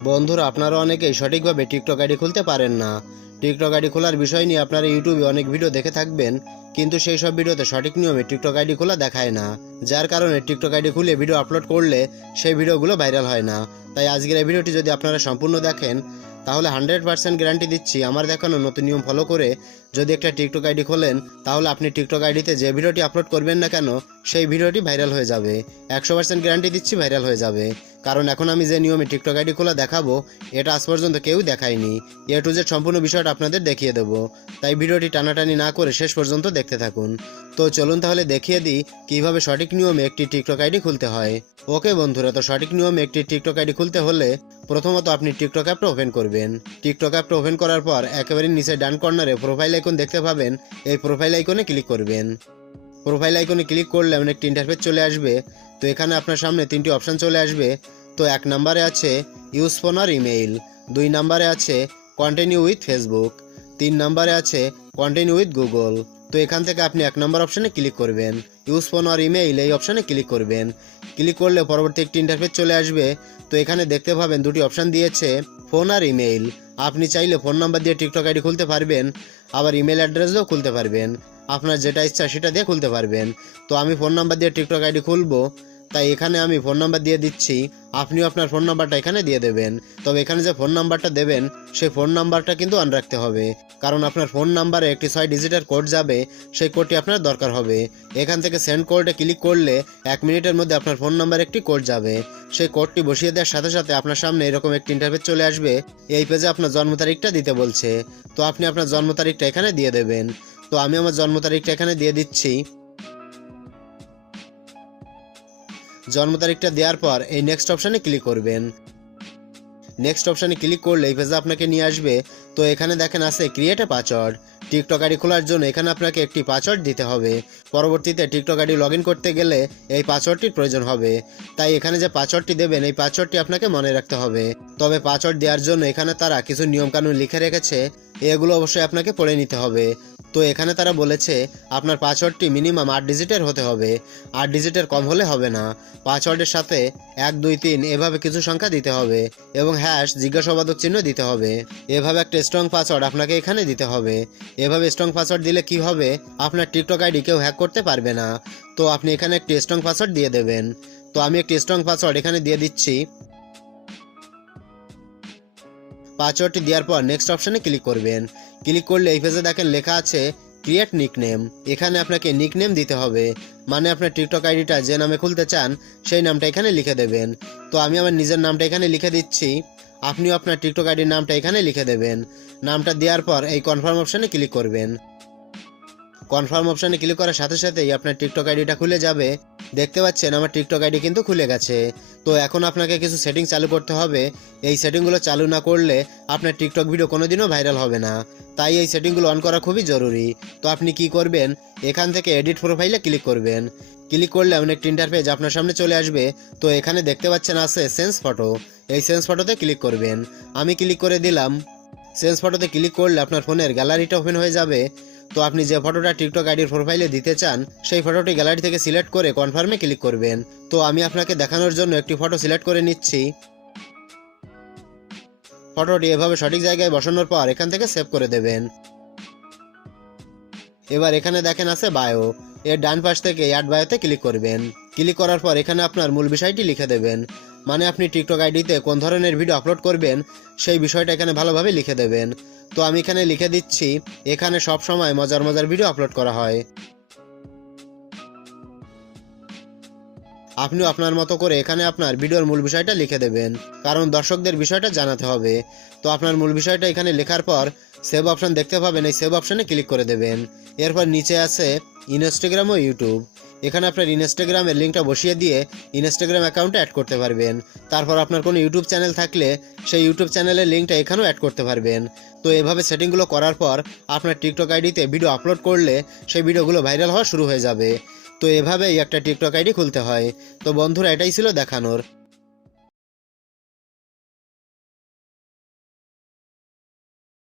বন্ধুরা, আপনারা অনেকেই সঠিকভাবে টিকটক আইডি খুলতে পারেন না। টিকটক আইডি খোলার বিষয় নিয়ে আপনারা ইউটিউবে অনেক ভিডিও দেখে থাকবেন, কিন্তু সেই সব ভিডিওতে সঠিক নিয়মে টিকটক আইডি খোলা দেখায় না, যার কারণে টিকটক আইডি খুলে ভিডিও আপলোড করলে সেই ভিডিওগুলো ভাইরাল হয় না। তাই আজকের এই ভিডিওটি যদি আপনারা সম্পূর্ণ দেখেন, তাহলে 100% গ্যারান্টি দিচ্ছি আমার দেখানো নতুন নিয়ম ফলো করে যদি একটা টিকটক আইডি খোলেন, তাহলে আপনি টিকটক আইডিতে যে ভিডিওটি আপলোড করবেন না কেন, সেই ভিডিওটি ভাইরাল হয়ে যাবে। 100% গ্যারান্টি দিচ্ছি ভাইরাল হয়ে যাবে। কারণ এখন আমি যে নিয়মে টিকটক আইডি খোলা দেখাবো, এটা আজ পর্যন্ত কেউ দেখায়নি। এ টু জেড সম্পূর্ণ বিষয়টা আপনাদের দেখিয়ে দেবো, তাই ভিডিওটি টানাটানি না করে শেষ পর্যন্ত দেখতে থাকুন। তো চলুন তাহলে দেখিয়ে দিই কিভাবে সঠিক নিয়মে একটি টিকটক আইডি খুলতে হয়। ওকে বন্ধুরা, তো সঠিক নিয়মে একটি টিকটক আইডি খুলতে হলে প্রথমত আপনি টিকটক অ্যাপটা ওপেন করবেন। টিকটক অ্যাপটা ওপেন করার পর একেবারে নিচে ডান কর্নারে প্রোফাইল আইকন দেখতে পাবেন, এই প্রোফাইল আইকনে ক্লিক করবেন। প্রোফাইল আইকনে ক্লিক করলে এমন একটি ইন্টারফেস চলে আসবে। তো এখানে আপনার সামনে তিনটি অপশান চলে আসবে। তো 1 নম্বরে আছে ইউজ ফোন আর ইমেইল, 2 নম্বরে আছে কন্টিনিউ উইথ ফেসবুক, 3 নম্বরে আছে কন্টিনিউ উইথ গুগল। তো এখান থেকে আপনি 1 নম্বর অপশানে ক্লিক করবেন, ইউজ ফোন আর ইমেইল, এই অপশানে ক্লিক করবেন। ক্লিক করলে পরবর্তী একটি ইন্টারফেস চলে আসবে। তো এখানে দেখতে পাবেন দুটি অপশান দিয়েছে, ফোন আর ইমেইল। আপনি চাইলে ফোন নাম্বার দিয়ে টিকটক আইডি খুলতে পারবেন, আবার ইমেল অ্যাড্রেস দিয়েও খুলতে পারবেন। আপনার যেটা ইচ্ছা সেটা দিয়ে খুলতে পারবেন। তো আমি ফোন নাম্বার দিয়ে টিকটক আইডি খুলবো, তাই এখানে আমি ফোন নাম্বার দিয়ে দিচ্ছি। আপনিও আপনার ফোন নাম্বারটা এখানে দিয়ে দেবেন। তবে এখানে যে ফোন নাম্বারটা দেবেন, সেই ফোন নাম্বারটা কিন্তু অন রাখতে হবে, কারণ আপনার ফোন নাম্বারে একটি 6 ডিজিটের কোড যাবে, সেই কোডটি আপনার দরকার হবে। এখান থেকে সেন্ড কোডে ক্লিক করলে 1 মিনিটের মধ্যে আপনার ফোন নাম্বারে একটি কোড যাবে। সেই কোডটি বসিয়ে দেওয়ার সাথে সাথে আপনার সামনে এরকম একটি ইন্টারফেস চলে আসবে। এই পেজে আপনার জন্ম তারিখটা দিতে বলছে। তো আপনি আপনার জন্ম তারিখটা এখানে দিয়ে দেবেন। তো আমি আমার জন্ম তারিখটা এখানে দিয়ে দিচ্ছি। জন্ম তারিখটা দেওয়ার পর এই নেক্সট অপশানে ক্লিক করবেন। নেক্সট অপশানে ক্লিক করলে এই পেজে আপনাকে নিয়ে আসবে। তো এখানে দেখেন আছে create a password. TikTok ID খোলার জন্য এখানে আপনাকে একটি পাসওয়ার্ড দিতে হবে। পরবর্তীতে টিকটক আইডি লগ ইন করতে গেলে এই পাসওয়ার্ডটির প্রয়োজন হবে। তাই এখানে যে পাসওয়ার্ডটি দেবেন, এই পাসওয়ার্ডটি আপনাকে মনে রাখতে হবে। তবে পাসওয়ার্ড দেওয়ার জন্য এখানে তারা কিছু নিয়মকানুন লিখে রেখেছে, এগুলো অবশ্যই আপনাকে পড়ে নিতে হবে। তো এখানে তারা বলেছে আপনার পাসওয়ার্ডটি মিনিমাম 8 ডিজিটের হতে হবে, 8 ডিজিটের কম হলে হবে না। পাসওয়ার্ডের সাথে 1 2 3 এভাবে কিছু সংখ্যা দিতে হবে এবং হ্যাশ জিজ্ঞাসাবাদক চিহ্ন দিতে হবে। এভাবে একটা স্ট্রং পাসওয়ার্ড আপনাকে এখানে দিতে হবে। এভাবে স্ট্রং পাসওয়ার্ড দিলে কি হবে, আপনার টিকটক আইডি কেউ হ্যাক করতে পারবে না। তো আপনি এখানে একটি স্ট্রং পাসওয়ার্ড দিয়ে দেবেন। তো আমি একটি স্ট্রং পাসওয়ার্ড এখানে দিয়ে দিচ্ছি। পাসওয়ার্ডটি দেওয়ার পর নেক্সট অপশানে ক্লিক করবেন। ক্লিক করলে এই পেজে দেখেন লেখা আছে ক্রিয়েট নিকনেম। এখানে আপনাকে নিকনেম দিতে হবে, মানে আপনার টিকটক আইডিটা যে নামে খুলতে চান সেই নামটা এখানে লিখে দেবেন। তো আমি আমার নিজের নামটা এখানে লিখে দিচ্ছি। আপনিও আপনার টিকটক আইডির নামটা এখানে লিখে দেবেন। নামটা দেওয়ার পর এই কনফার্ম অপশানে ক্লিক করবেন। কনফার্ম অপশানে ক্লিক করার সাথে সাথেই আপনার টিকটক আইডিটা খুলে যাবে। দেখতে পাচ্ছেন আমার টিকটক আইডি কিন্তু খুলে গেছে। তো এখন আপনাকে কিছু সেটিং চালু করতে হবে। এই সেটিংগুলো চালু না করলে আপনার টিকটক ভিডিও কোনোদিনও ভাইরাল হবে না, তাই এই সেটিংগুলো অন করা খুবই জরুরি। তো আপনি কি করবেন, এখান থেকে এডিট প্রোফাইলে ক্লিক করবেন। ক্লিক করলে এমন একটি ইন্টারফেস আপনার সামনে চলে আসবে। তো এখানে দেখতে পাচ্ছেন আছে সেন্স ফটো, এই সেন্স ফটোতে ক্লিক করবেন। আমি ক্লিক করে দিলাম। সেন্স ফটোতে ক্লিক করলে আপনার ফোনের গ্যালারিটা ওপেন হয়ে যাবে। তো আপনি যে ফটোটা টিকটক আইডির প্রোফাইলে দিতে চান, সেই ফটোটি গ্যালারি থেকে সিলেক্ট করে কনফার্মে ক্লিক করবেন। তো আমি আপনাকে দেখানোর জন্য একটি ফটো সিলেক্ট করে নিচ্ছি। ফটোটি এভাবে সঠিক জায়গায় বসানোর পর এখান থেকে সেভ করে দেবেন। এবার এখানে দেখেন আছে বায়ো, এর ডান পাশ থেকে অ্যাড বায়োতে ক্লিক করবেন। ক্লিক করার পর এখানে আপনার মূল বিষয়টি লিখে দেবেন, মানে আপনি টিকটক আইডিতে কোন ধরনের ভিডিও আপলোড করবেন সেই বিষয়টা এখানে ভালোভাবে লিখে দেবেন। তো আমি এখানে লিখে দিচ্ছি, এখানে সব সময় মজার মজার ভিডিও আপলোড করা হয়। আপনিও আপনার মতো করে এখানে আপনার ভিডিওর মূল বিষয়টা লিখে দেবেন, কারণ দর্শকদের বিষয়টা জানাতে হবে। তো আপনার মূল বিষয়টা এখানে লেখার পর সেভ অপশন দেখতে পাবেন, এই সেভ অপশনে ক্লিক করে দেবেন। এরপর নিচে আছে ইনস্টাগ্রাম ও ইউটিউব। এখানে আপনার ইনস্টাগ্রামের লিঙ্কটা বসিয়ে দিয়ে ইনস্টাগ্রাম অ্যাকাউন্টে অ্যাড করতে পারবেন। তারপর আপনার কোনো ইউটিউব চ্যানেল থাকলে সেই ইউটিউব চ্যানেলের লিঙ্কটা এখানেও অ্যাড করতে পারবেন। তো এভাবে সেটিংগুলো করার পর আপনার টিকটক আইডিতে ভিডিও আপলোড করলে সেই ভিডিওগুলো ভাইরাল হওয়া শুরু হয়ে যাবে। তো এভাবেই একটা টিকটক আইডি খুলতে হয়। তো বন্ধুরা, এটাই ছিল দেখানোর।